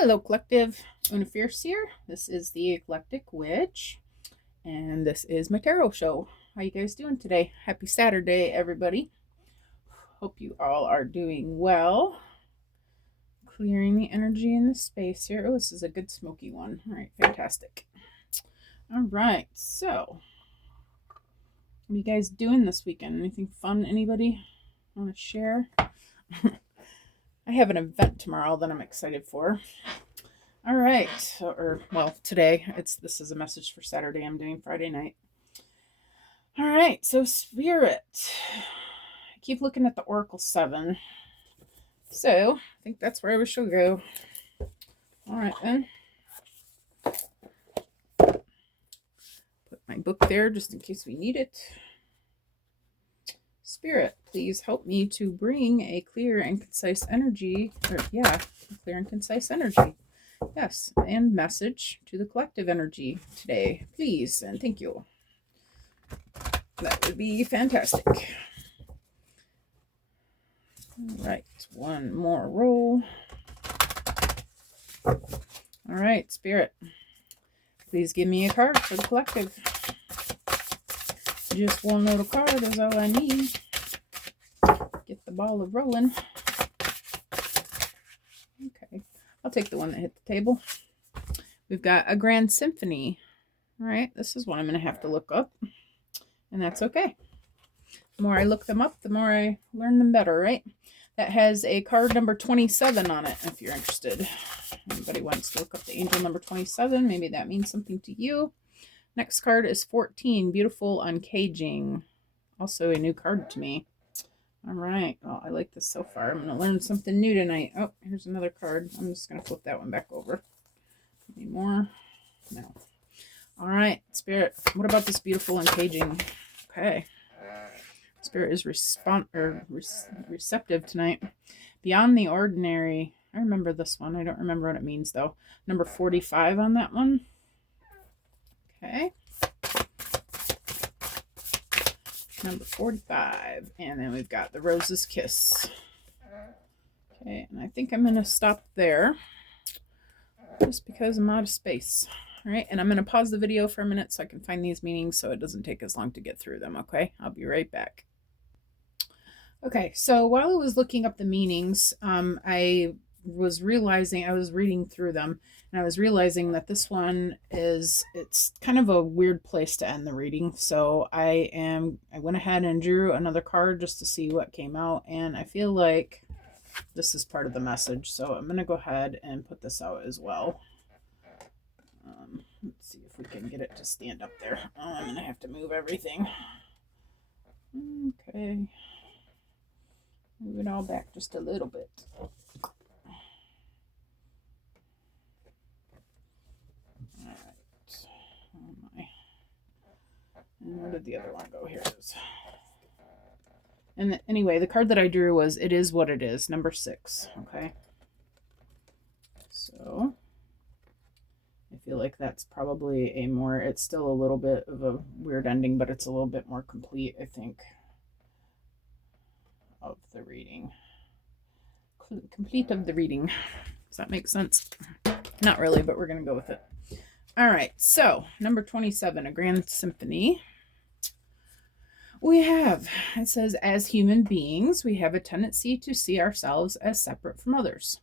Hello, Collective. Una Fierce here. This is the Eclectic Witch, and this is my tarot show. How you guys doing today? Happy Saturday, everybody. Hope you all are doing well. Clearing the energy in the space here. Oh, this is a good smoky one. All right, fantastic. All right, so what are you guys doing this weekend? Anything fun? Anybody want to share? I have an event tomorrow that I'm excited for. All right, today this is a message for Saturday. I'm doing Friday night. All right, so Spirit, I keep looking at the Oracle 7, so I think that's where we shall go. All right then, put my book there just in case we need it. Spirit, please help me to bring a clear and concise energy, clear and concise energy. Yes, and message to the collective energy today, please, and thank you. That would be fantastic. All right, one more roll. All right, Spirit, please give me a card for the collective. Just one little card is all I need. Get the ball of rolling. Okay, I'll take the one that hit the table. We've got a Grand Symphony. All right, this is one I'm going to have to look up, and that's okay. The more I look them up, the more I learn them better, right? That has a card number 27 on it, if you're interested. Anybody wants to look up the angel number 27, maybe that means something to you. Next card is 14, Beautiful Uncaging. Also a new card to me. All right. Well, I like this so far. I'm going to learn something new tonight. Oh, here's another card. I'm just going to flip that one back over. Any more? No. All right, Spirit. What about this Beautiful Uncaging? Okay. Spirit is receptive tonight. Beyond the ordinary. I remember this one. I don't remember what it means, though. Number 45 on that one. Okay. Number 45. And then we've got the Rose's Kiss. Okay, and I think I'm going to stop there just because I'm out of space. All right, and I'm going to pause the video for a minute so I can find these meanings so it doesn't take as long to get through them, okay? I'll be right back. Okay, so while I was looking up the meanings, I was reading through them, and I was realizing that this one it's kind of a weird place to end the reading. So I went ahead and drew another card just to see what came out, and I feel like this is part of the message. So I'm going to go ahead and put this out as well. Let's see if we can get it to stand up there. I'm going to have to move everything. Okay. Move it all back just a little bit. And where did the other one go? Here it is. And anyway, the card that I drew was It Is What It Is, number 6. Okay. So I feel like that's probably it's still a little bit of a weird ending, but it's a little bit more complete, I think, of the reading. Complete of the reading. Does that make sense? Not really, but we're going to go with it. All right, so number 27, A Grand Symphony. It says, as human beings, we have a tendency to see ourselves as separate from others.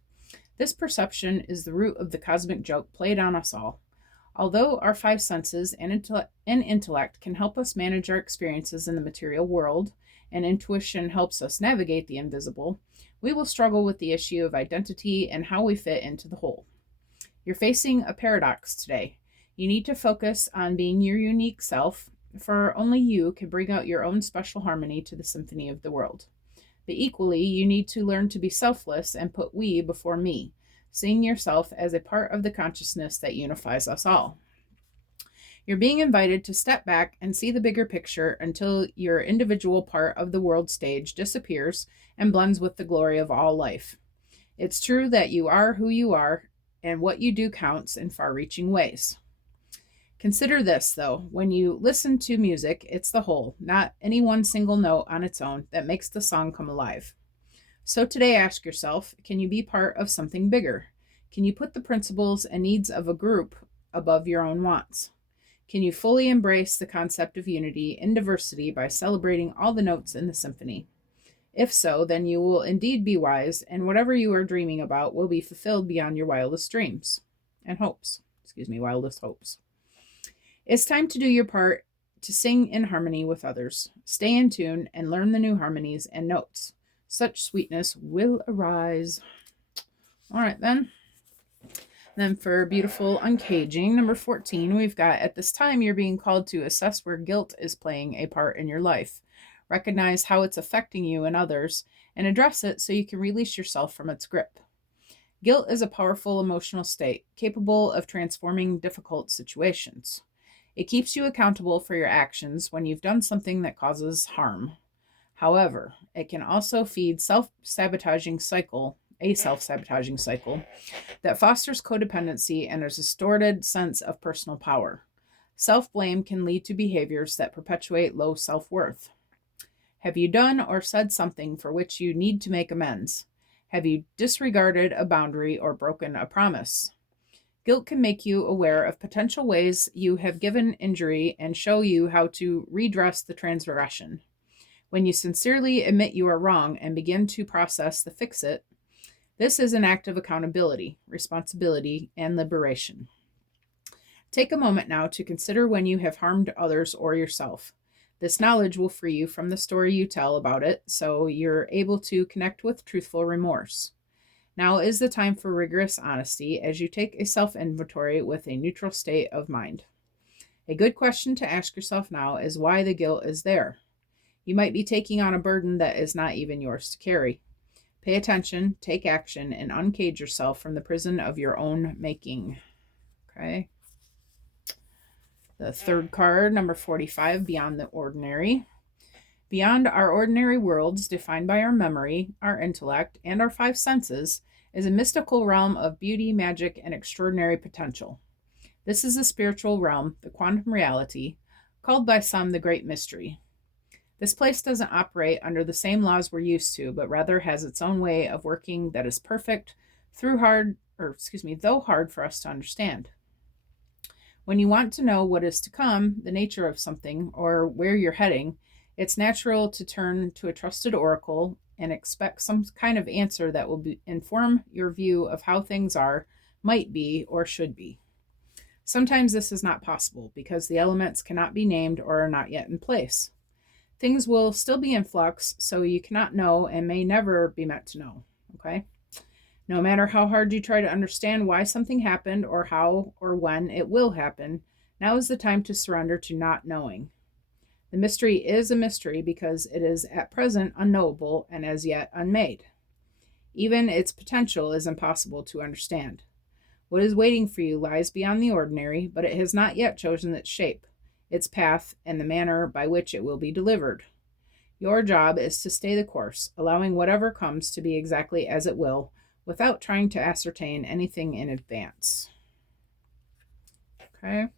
This perception is the root of the cosmic joke played on us all. Although our 5 senses and intellect can help us manage our experiences in the material world, and intuition helps us navigate the invisible, we will struggle with the issue of identity and how we fit into the whole. You're facing a paradox today. You need to focus on being your unique self, for only you can bring out your own special harmony to the symphony of the world. But equally, you need to learn to be selfless and put we before me, seeing yourself as a part of the consciousness that unifies us all. You're being invited to step back and see the bigger picture until your individual part of the world stage disappears and blends with the glory of all life. It's true that you are who you are, and what you do counts in far-reaching ways. Consider this, though. When you listen to music, it's the whole, not any one single note on its own, that makes the song come alive. So today ask yourself, can you be part of something bigger? Can you put the principles and needs of a group above your own wants? Can you fully embrace the concept of unity in diversity by celebrating all the notes in the symphony? If so, then you will indeed be wise, and whatever you are dreaming about will be fulfilled beyond your wildest dreams and hopes. Wildest hopes. It's time to do your part to sing in harmony with others. Stay in tune and learn the new harmonies and notes. Such sweetness will arise. All right, then. Then for beautiful uncaging, number 14, we've got at this time you're being called to assess where guilt is playing a part in your life. Recognize how it's affecting you and others and address it so you can release yourself from its grip. Guilt is a powerful emotional state capable of transforming difficult situations. It keeps you accountable for your actions when you've done something that causes harm. However, it can also feed a self-sabotaging cycle that fosters codependency and a distorted sense of personal power. Self-blame can lead to behaviors that perpetuate low self-worth. Have you done or said something for which you need to make amends? Have you disregarded a boundary or broken a promise? Guilt can make you aware of potential ways you have given injury and show you how to redress the transgression. When you sincerely admit you are wrong and begin to process the fix-it, this is an act of accountability, responsibility, and liberation. Take a moment now to consider when you have harmed others or yourself. This knowledge will free you from the story you tell about it, so you're able to connect with truthful remorse. Now is the time for rigorous honesty as you take a self-inventory with a neutral state of mind. A good question to ask yourself now is why the guilt is there. You might be taking on a burden that is not even yours to carry. Pay attention, take action, and uncage yourself from the prison of your own making. Okay. The third card, number 45, Beyond the Ordinary. Beyond our ordinary worlds, defined by our memory, our intellect, and our five senses, is a mystical realm of beauty, magic, and extraordinary potential. This is a spiritual realm, the quantum reality, called by some the Great Mystery. This place doesn't operate under the same laws we're used to, but rather has its own way of working that is perfect, though hard for us to understand. When you want to know what is to come, the nature of something, or where you're heading, it's natural to turn to a trusted oracle and expect some kind of answer that will inform your view of how things are, might be, or should be. Sometimes this is not possible because the elements cannot be named or are not yet in place. Things will still be in flux, so you cannot know and may never be meant to know, okay? No matter how hard you try to understand why something happened or how or when it will happen, now is the time to surrender to not knowing. The mystery is a mystery because it is at present unknowable and as yet unmade. Even its potential is impossible to understand. What is waiting for you lies beyond the ordinary, but it has not yet chosen its shape, its path, and the manner by which it will be delivered. Your job is to stay the course, allowing whatever comes to be exactly as it will, without trying to ascertain anything in advance. Okay,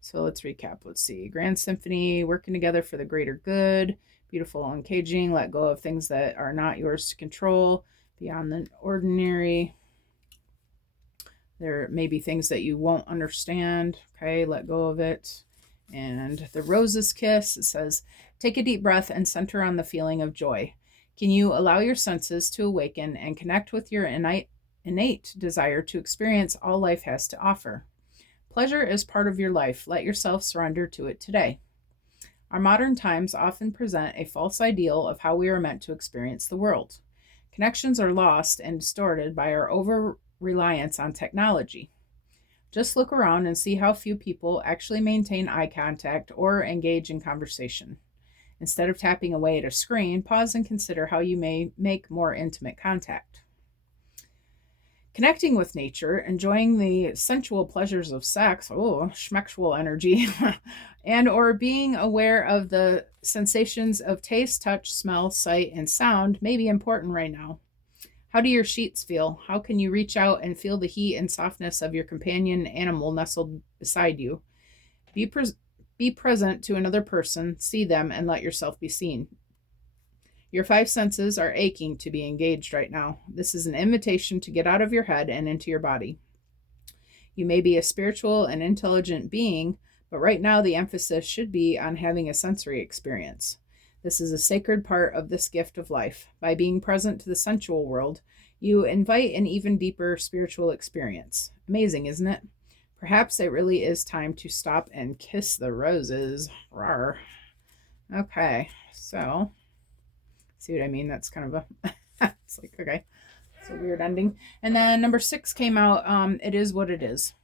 so let's recap. Let's see. Grand Symphony, working together for the greater good. Beautiful uncaging, let go of things that are not yours to control. Beyond the ordinary. There may be things that you won't understand. Okay, let go of it. And the Rose's Kiss, it says, take a deep breath and center on the feeling of joy. Can you allow your senses to awaken and connect with your innate desire to experience all life has to offer? Pleasure is part of your life. Let yourself surrender to it today. Our modern times often present a false ideal of how we are meant to experience the world. Connections are lost and distorted by our over-reliance on technology. Just look around and see how few people actually maintain eye contact or engage in conversation. Instead of tapping away at a screen, pause and consider how you may make more intimate contact. Connecting with nature, enjoying the sensual pleasures of sex, schmexual energy, and or being aware of the sensations of taste, touch, smell, sight, and sound may be important right now. How do your sheets feel? How can you reach out and feel the heat and softness of your companion animal nestled beside you? Be present to another person, see them, and let yourself be seen. Your five senses are aching to be engaged right now. This is an invitation to get out of your head and into your body. You may be a spiritual and intelligent being, but right now the emphasis should be on having a sensory experience. This is a sacred part of this gift of life. By being present to the sensual world, you invite an even deeper spiritual experience. Amazing, isn't it? Perhaps it really is time to stop and kiss the roses. Rawr. Okay, so see what I mean? That's kind of a, it's like, okay, it's a weird ending. And then number 6 came out. It is what it is.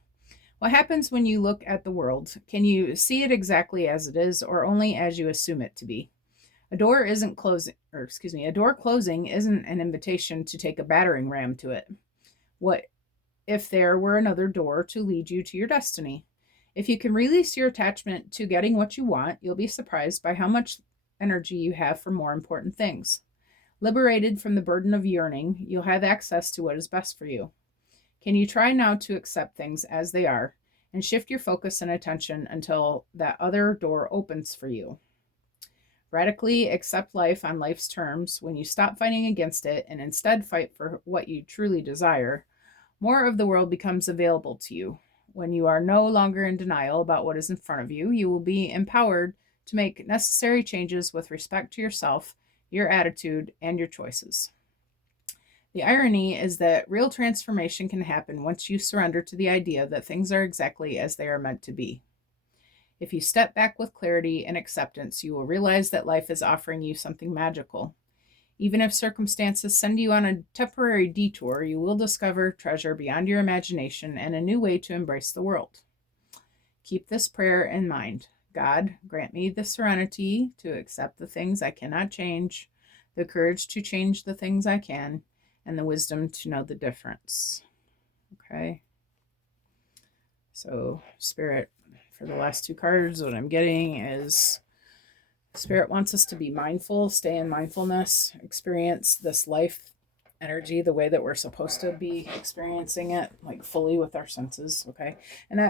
What happens when you look at the world? Can you see it exactly as it is, or only as you assume it to be? A door isn't closing, or excuse me, a door closing isn't an invitation to take a battering ram to it. What if there were another door to lead you to your destiny? If you can release your attachment to getting what you want, you'll be surprised by how much energy you have for more important things. Liberated from the burden of yearning, you'll have access to what is best for you. Can you try now to accept things as they are and shift your focus and attention until that other door opens for you? Radically accept life on life's terms. When you stop fighting against it and instead fight for what you truly desire, more of the world becomes available to you. When you are no longer in denial about what is in front of you, you will be empowered to make necessary changes with respect to yourself, your attitude, and your choices. The irony is that real transformation can happen once you surrender to the idea that things are exactly as they are meant to be. If you step back with clarity and acceptance, you will realize that life is offering you something magical. Even if circumstances send you on a temporary detour, you will discover treasure beyond your imagination and a new way to embrace the world. Keep this prayer in mind. God, grant me the serenity to accept the things I cannot change, the courage to change the things I can, and the wisdom to know the difference. Okay. So, Spirit, for the last 2 cards, what I'm getting is Spirit wants us to be mindful, stay in mindfulness, experience this life energy the way that we're supposed to be experiencing it, like fully with our senses. Okay. And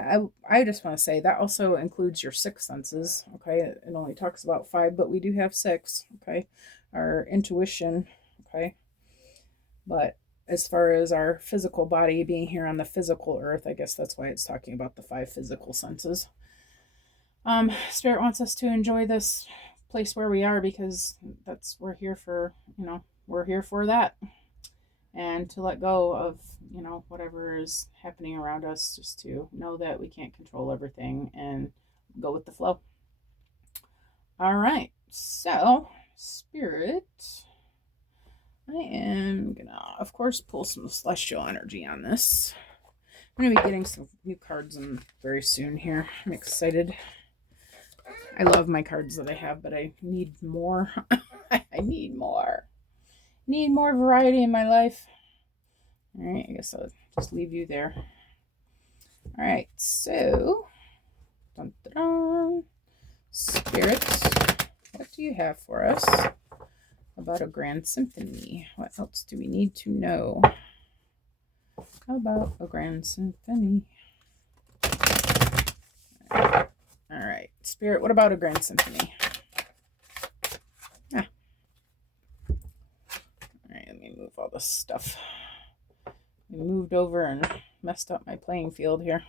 I just want to say that also includes your 6 senses. Okay. It only talks about 5, but we do have 6. Okay. Our intuition. Okay. But as far as our physical body being here on the physical earth, I guess that's why it's talking about the 5 physical senses. Spirit wants us to enjoy this place where we are, because we're here for, we're here for that. And to let go of, whatever is happening around us, just to know that we can't control everything and go with the flow. All right. So, Spirit, I am gonna, of course, pull some celestial energy on this. I'm gonna be getting some new cards in very soon here. I'm excited. I love my cards that I have, but I need more. I need more. Need more variety in my life. All right, I guess I'll just leave you there. All right, so, dun, dun, dun. Spirit, what do you have for us about a grand symphony? What else do we need to know about a grand symphony? All right, Spirit, what about a grand symphony? All right, let me move all this stuff. I moved over and messed up my playing field here.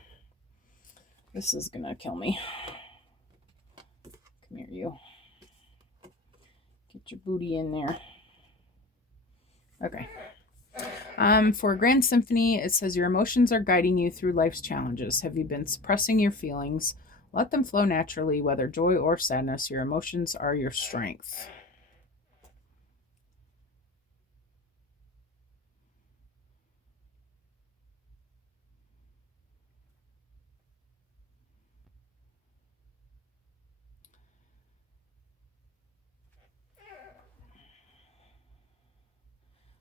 This is gonna kill me. Come here, you. Get your booty in there. Okay. For Grand Symphony, it says your emotions are guiding you through life's challenges. Have you been suppressing your feelings? Let them flow naturally, whether joy or sadness. Your emotions are your strength.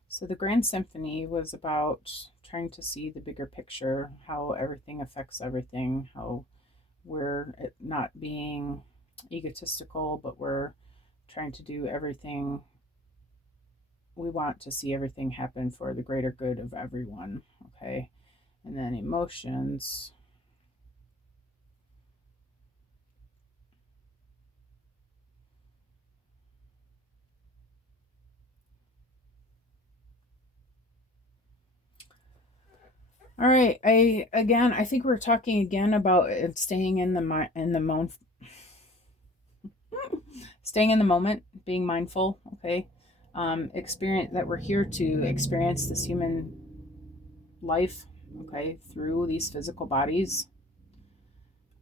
So the Grand Symphony was about trying to see the bigger picture, how everything affects everything, how we're not being egotistical, but we're trying to do everything. We want to see everything happen for the greater good of everyone. Okay. And then emotions. All right. I think we're talking again about staying in the moment, staying in the moment, being mindful. Okay. Experience that we're here to experience this human life. Okay, through these physical bodies.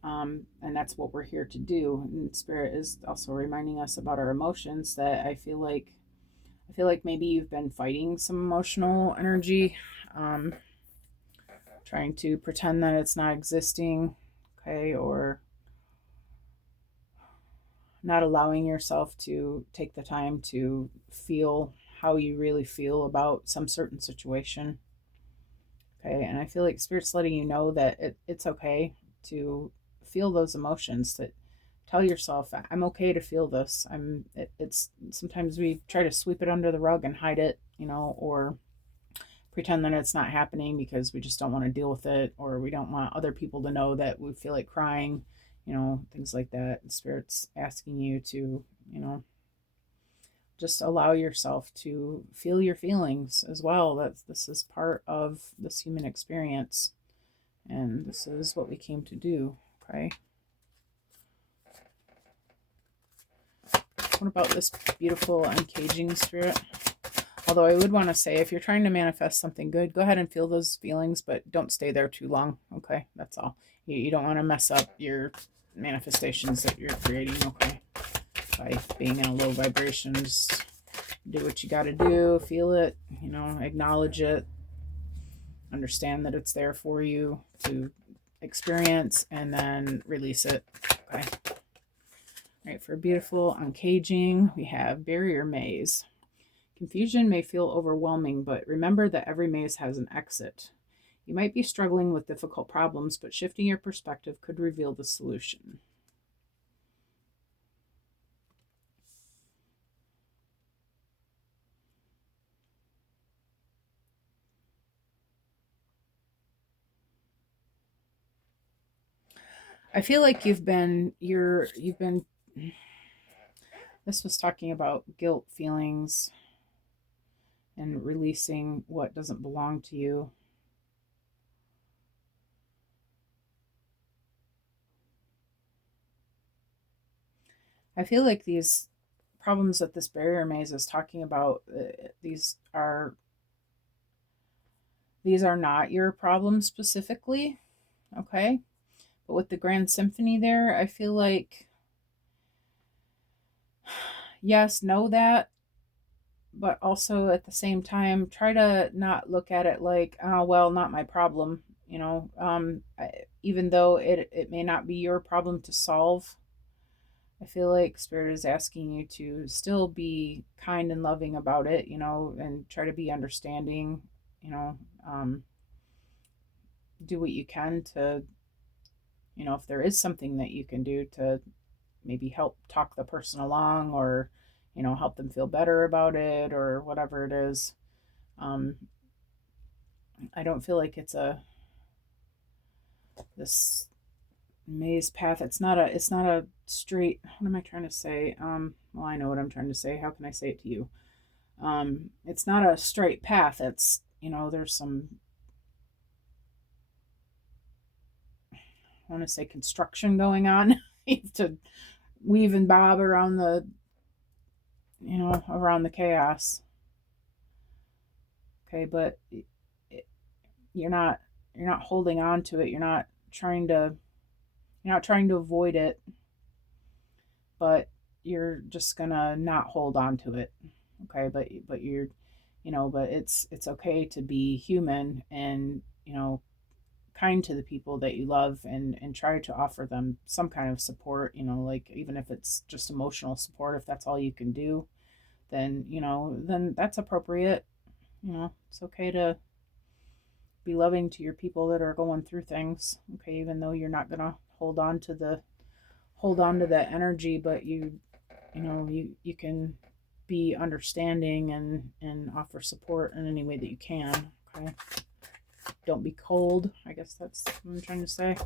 And that's what we're here to do. And spirit is also reminding us about our emotions. That I feel like maybe you've been fighting some emotional energy, um, trying to pretend that it's not existing, okay, or not allowing yourself to take the time to feel how you really feel about some certain situation. Okay, and I feel like spirit's letting you know that it's okay to feel those emotions. That tell yourself, I'm okay to feel this. It's sometimes we try to sweep it under the rug and hide it, or pretend that it's not happening because we just don't want to deal with it, or we don't want other people to know that we feel like crying, things like that. And spirit's asking you to, you know, just allow yourself to feel your feelings as well. That this is part of this human experience, and this is what we came to do. Okay. What about this beautiful uncaging spirit? Although I would want to say, if you're trying to manifest something good, go ahead and feel those feelings, but don't stay there too long. Okay, that's all. You don't want to mess up your manifestations that you're creating. Okay, by being in a low vibration, just do what you got to do. Feel it. Acknowledge it. Understand that it's there for you to experience, and then release it. Okay. All right, for beautiful uncaging, we have barrier maze. Confusion may feel overwhelming, but remember that every maze has an exit. You might be struggling with difficult problems, but shifting your perspective could reveal the solution. I feel like this was talking about guilt feelings and releasing what doesn't belong to you. I feel like these problems that this barrier maze is talking about, these are not your problems specifically, okay? But with the Grand Symphony there, I feel like, yes, know that, but also at the same time, try to not look at it like, oh, well, not my problem. Even though it may not be your problem to solve, I feel like Spirit is asking you to still be kind and loving about it, and try to be understanding, you know, um, do what you can to, if there is something that you can do to maybe help talk the person along, or, help them feel better about it, or whatever it is. Um, I don't feel like it's this maze path. It's not a straight, what am I trying to say? Well, I know what I'm trying to say. How can I say it to you? It's not a straight path. It's, there's some, I want to say, construction going on. You have to weave and bob around around the chaos. Okay, but you're not you're not holding on to it. You're not trying to avoid it, but you're just gonna not hold on to it. Okay, but but it's okay to be human, and kind to the people that you love, and try to offer them some kind of support, like, even if it's just emotional support. If that's all you can do, then that's appropriate. It's okay to be loving to your people that are going through things. Okay, even though you're not gonna hold on to that energy, but you can be understanding, and offer support in any way that you can. Okay, don't be cold. I guess that's what I'm trying to say.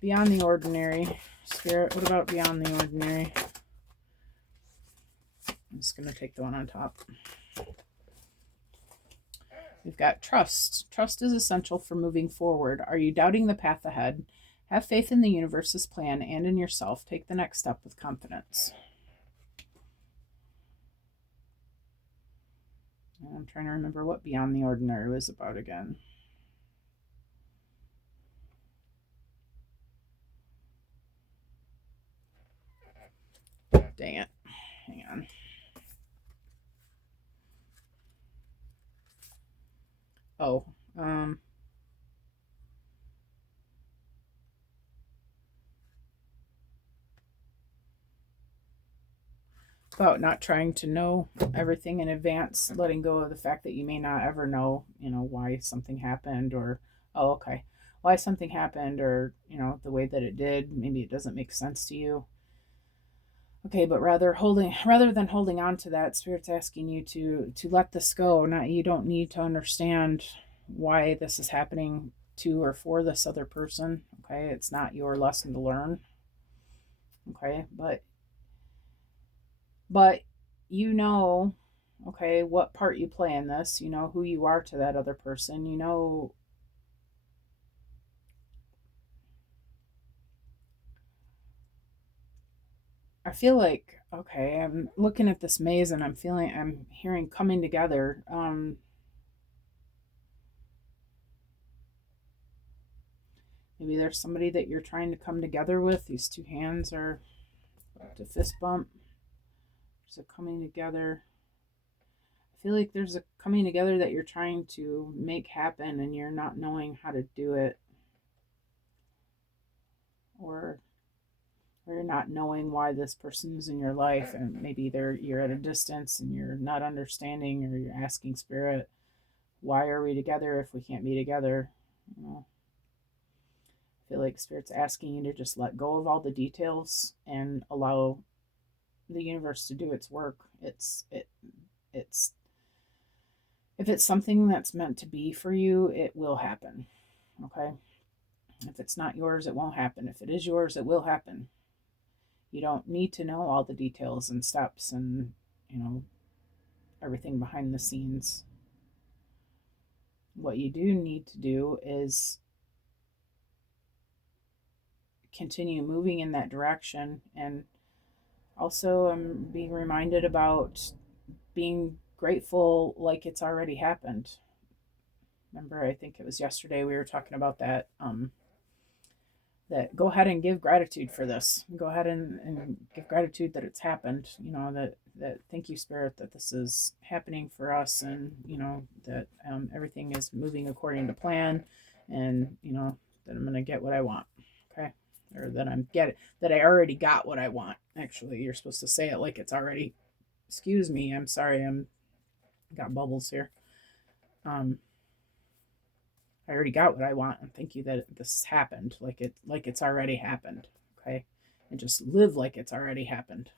Beyond the ordinary. Spirit, what about beyond the ordinary? I'm just going to take the one on top. We've got trust. Trust is essential for moving forward. Are you doubting the path ahead? Have faith in the universe's plan and in yourself. Take the next step with confidence. I'm trying to remember what Beyond the Ordinary was about again. Dang it. Hang on. Oh, about not trying to know everything in advance, letting go of the fact that you may not ever know, why something happened, or, oh, okay, why something happened, or, the way that it did. Maybe it doesn't make sense to you. Okay, but rather than holding on to that, Spirit's asking you to let this go. Not You don't need to understand why this is happening to or for this other person. Okay, it's not your lesson to learn. Okay, but you know, okay, what part you play in this. You know who you are to that other person. I feel like, okay, I'm looking at this maze and I'm hearing coming together. Maybe there's somebody that you're trying to come together with. These two hands are up to fist bump. There's a coming together. I feel like there's a coming together that you're trying to make happen and you're not knowing how to do it, or you're not knowing why this person's in your life, and maybe you're at a distance and you're not understanding, or you're asking Spirit, why are we together if we can't be together? I feel like Spirit's asking you to just let go of all the details and allow the universe to do its work. It's if it's something that's meant to be for you, it will happen. Okay? If it's not yours, it won't happen. If it is yours, it will happen. You don't need to know all the details and steps and, you know, everything behind the scenes. What you do need to do is continue moving in that direction. And also, I'm being reminded about being grateful like it's already happened. Remember, I think it was yesterday we were talking about that. That go ahead and give gratitude for this. Go ahead and give gratitude that it's happened. That thank you, Spirit, that this is happening for us, and that everything is moving according to plan, and that I'm gonna get what I want. Okay, or that I already got what I want. Actually, you're supposed to say it like it's already. Excuse me. I'm sorry. I'm got bubbles here. I already got what I want, and thank you that this happened, like it's already happened. Okay, and just live like it's already happened.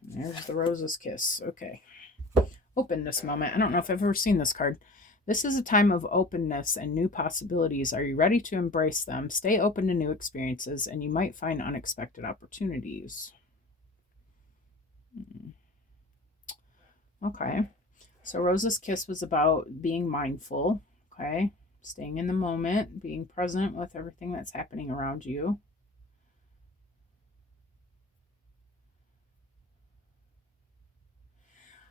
There's the Rose's Kiss. Okay, openness moment. I don't know if I've ever seen this card. This is a time of openness and new possibilities. Are you ready to embrace them? Stay open to new experiences, and you might find unexpected opportunities. Okay. So Rose's Kiss was about being mindful, okay? Staying in the moment, being present with everything that's happening around you.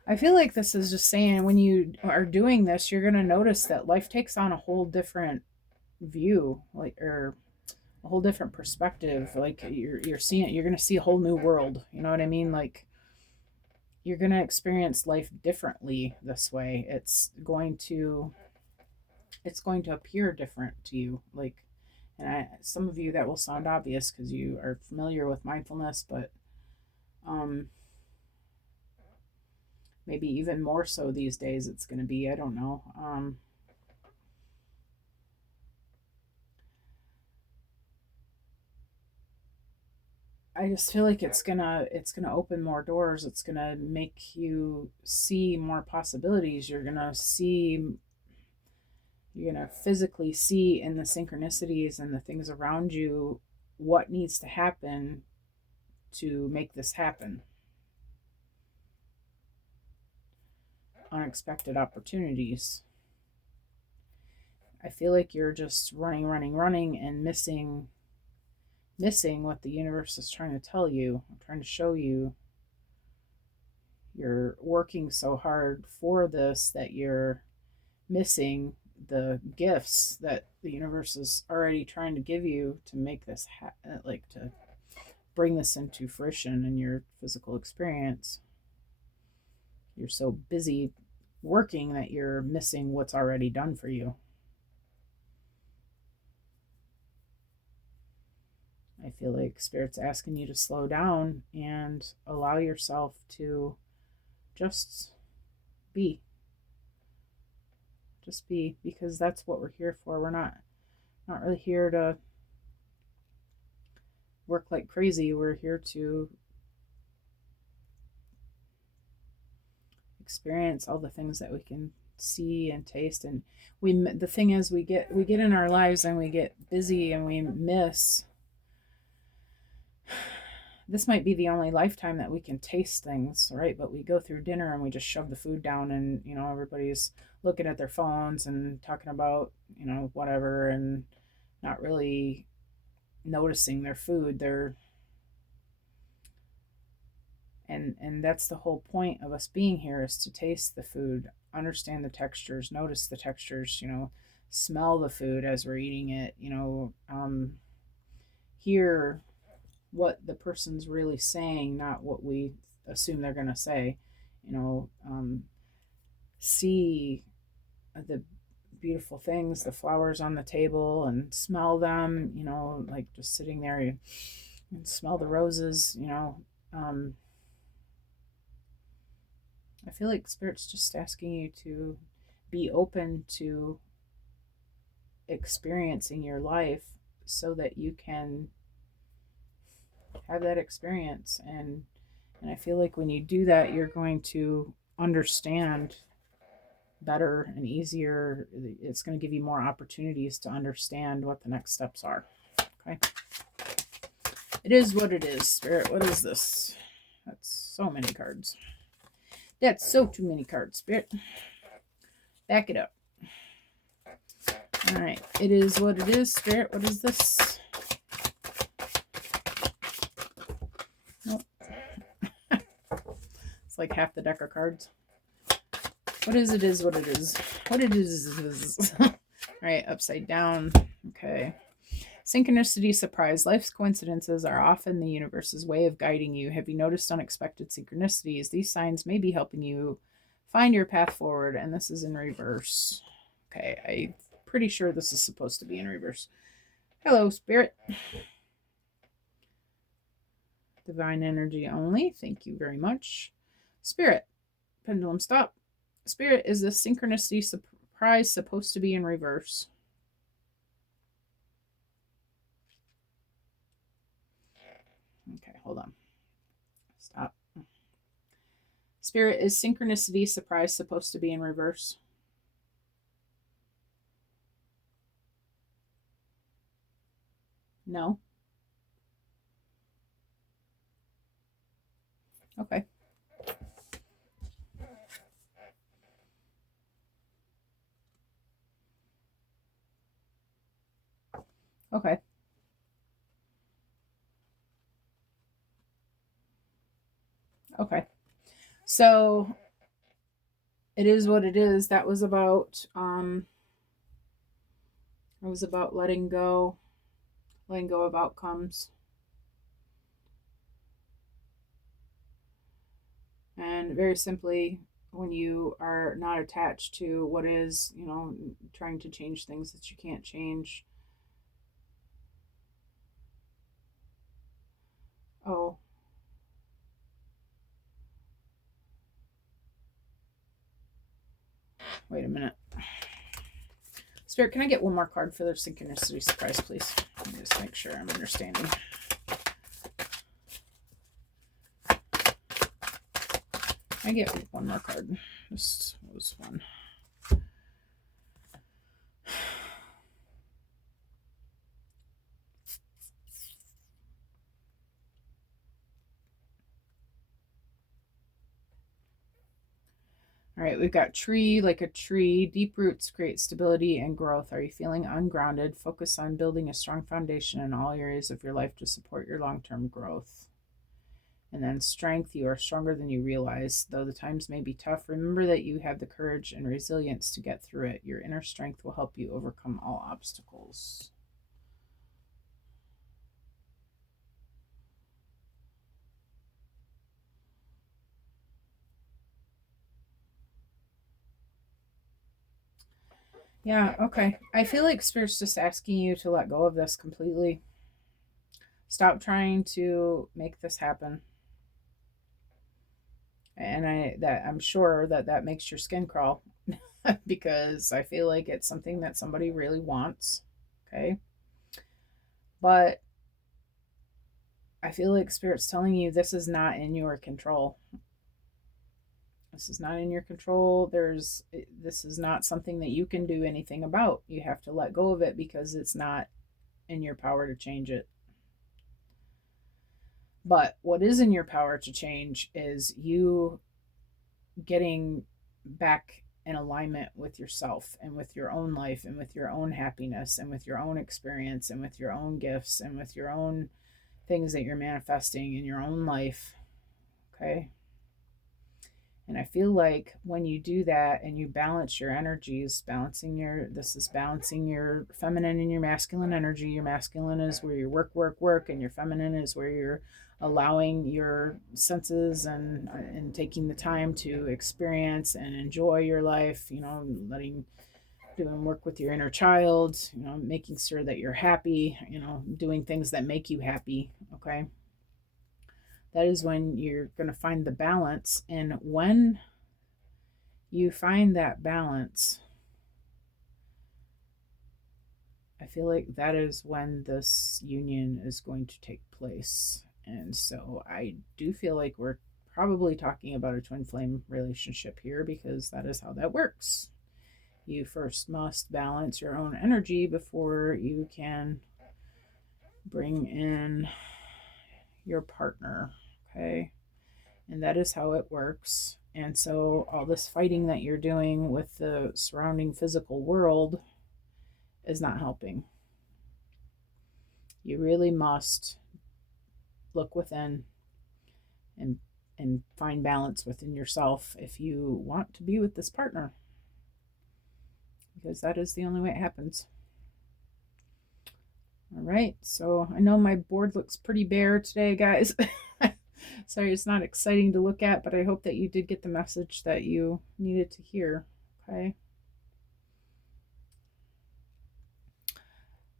I feel like this is just saying when you are doing this, you're going to notice that life takes on a whole different view, or a whole different perspective. Like you're seeing, you're going to see a whole new world. You know what I mean? Like you're going to experience life differently this way. It's going to appear different to you. Like, some of you that will sound obvious because you are familiar with mindfulness, but um, maybe even more so these days. It's going to be, I don't know. I just feel like it's gonna open more doors. It's gonna make you see more possibilities. You're gonna physically see in the synchronicities and the things around you what needs to happen to make this happen. unexpected opportunities. I feel like you're just running, and missing what the universe is trying to tell you, trying to show you. You're working so hard for this that you're missing the gifts that the universe is already trying to give you to make this like to bring this into fruition in your physical experience. You're so busy working that you're missing what's already done for you. I feel like Spirit's asking you to slow down and allow yourself to just be. Just be, because that's what we're here for. We're not really here to work like crazy. We're here to experience all the things that we can see and taste. And the thing is, we get in our lives and we get busy and we miss. This might be the only lifetime that we can taste things, right? But we go through dinner and we just shove the food down, and everybody's looking at their phones and talking about whatever, and not really noticing their food. And that's the whole point of us being here, is to taste the food, understand the textures, notice the textures, smell the food as we're eating it, hear what the person's really saying, not what we assume they're going to say, see the beautiful things, the flowers on the table, and smell them, like just sitting there, and smell the roses, I feel like Spirit's just asking you to be open to experiencing your life so that you can have that experience. And I feel like when you do that, you're going to understand better and easier. It's going to give you more opportunities to understand what the next steps are. Okay. It is what it is, Spirit. What is this? That's so many cards. That's so too many cards, Spirit. Back it up. All right. It is what it is, Spirit. What is this? Nope. It's like half the deck of cards. What is it is what it is. What it is. All right. Upside down. Okay. Synchronicity, surprise. Life's coincidences are often the universe's way of guiding you. Have you noticed unexpected synchronicities? These signs may be helping you find your path forward, and this is in reverse. Okay, I'm pretty sure this is supposed to be in reverse. Hello, Spirit. Divine energy only. Thank you very much. Spirit. Pendulum stop. Spirit, is this synchronicity surprise supposed to be in reverse? Okay, hold on. Stop. Spirit, is synchronicity surprise supposed to be in reverse? No. Okay. Okay. Okay. So it is what it is. That was about letting go of outcomes. And very simply, when you are not attached to what is, trying to change things that you can't change. Oh. Wait a minute. Spirit, can I get one more card for the synchronicity surprise, please? Let me just make sure I'm understanding. I get one more card. This was one. All right, we've got tree, like a tree. Deep roots create stability and growth. Are you feeling ungrounded? Focus on building a strong foundation in all areas of your life to support your long-term growth. And then strength, you are stronger than you realize. Though the times may be tough, remember that you have the courage and resilience to get through it. Your inner strength will help you overcome all obstacles. Yeah, okay. I feel like Spirit's just asking you to let go of this completely. Stop trying to make this happen. And I'm sure that that makes your skin crawl because I feel like it's something that somebody really wants. Okay? But I feel like Spirit's telling you this is not in your control. This is not in your control. This is not something that you can do anything about. You have to let go of it because it's not in your power to change it. But what is in your power to change is you getting back in alignment with yourself and with your own life and with your own happiness and with your own experience and with your own gifts and with your own things that you're manifesting in your own life. Okay? And I feel like when you do that and you balance your energies, this is balancing your feminine and your masculine energy. Your masculine is where you work, work, work, and your feminine is where you're allowing your senses and taking the time to experience and enjoy your life, doing work with your inner child, making sure that you're happy, doing things that make you happy. Okay. That is when you're going to find the balance. And when you find that balance, I feel like that is when this union is going to take place. And so I do feel like we're probably talking about a twin flame relationship here because that is how that works. You first must balance your own energy before you can bring in your partner. Okay. And that is how it works. And so all this fighting that you're doing with the surrounding physical world is not helping. You really must look within and find balance within yourself if you want to be with this partner. Because that is the only way it happens. All right, so I know my board looks pretty bare today, guys. Sorry, it's not exciting to look at, but I hope that you did get the message that you needed to hear. Okay.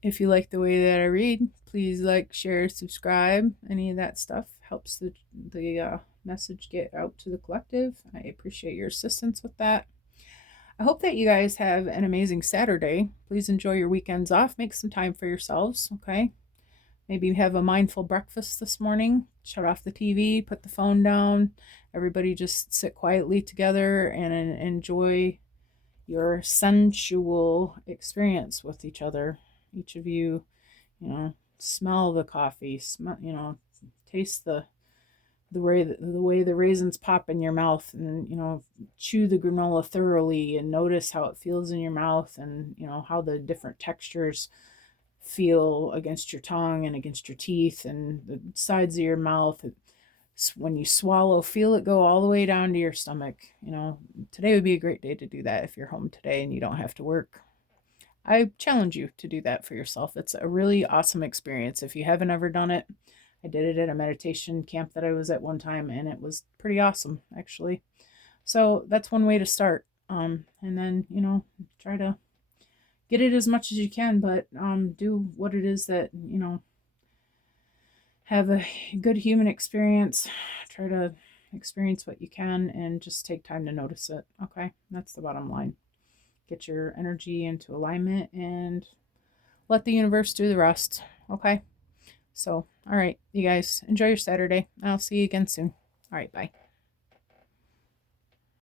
If you like the way that I read, please like, share, subscribe. Any of that stuff helps the message get out to the collective. I appreciate your assistance with that. I hope that you guys have an amazing Saturday. Please enjoy your weekends off. Make some time for yourselves, okay? Maybe have a mindful breakfast this morning. Shut off the TV, put the phone down. Everybody just sit quietly together and enjoy your sensual experience with each other. Each of you, smell the coffee, taste the way the raisins pop in your mouth, and chew the granola thoroughly and notice how it feels in your mouth, and how the different textures feel against your tongue and against your teeth and the sides of your mouth. When you swallow, feel it go all the way down to your stomach. Today would be a great day to do that if you're home today and you don't have to work. I challenge you to do that for yourself. It's a really awesome experience. If you haven't ever done it, I did it at a meditation camp that I was at one time, and it was pretty awesome, actually. So that's one way to start. And then, try to get it as much as you can, but do what it is that, have a good human experience. Try to experience what you can and just take time to notice it. Okay, that's the bottom line. Get your energy into alignment and let the universe do the rest. Okay, so all right, you guys enjoy your Saturday. I'll see you again soon. All right, bye.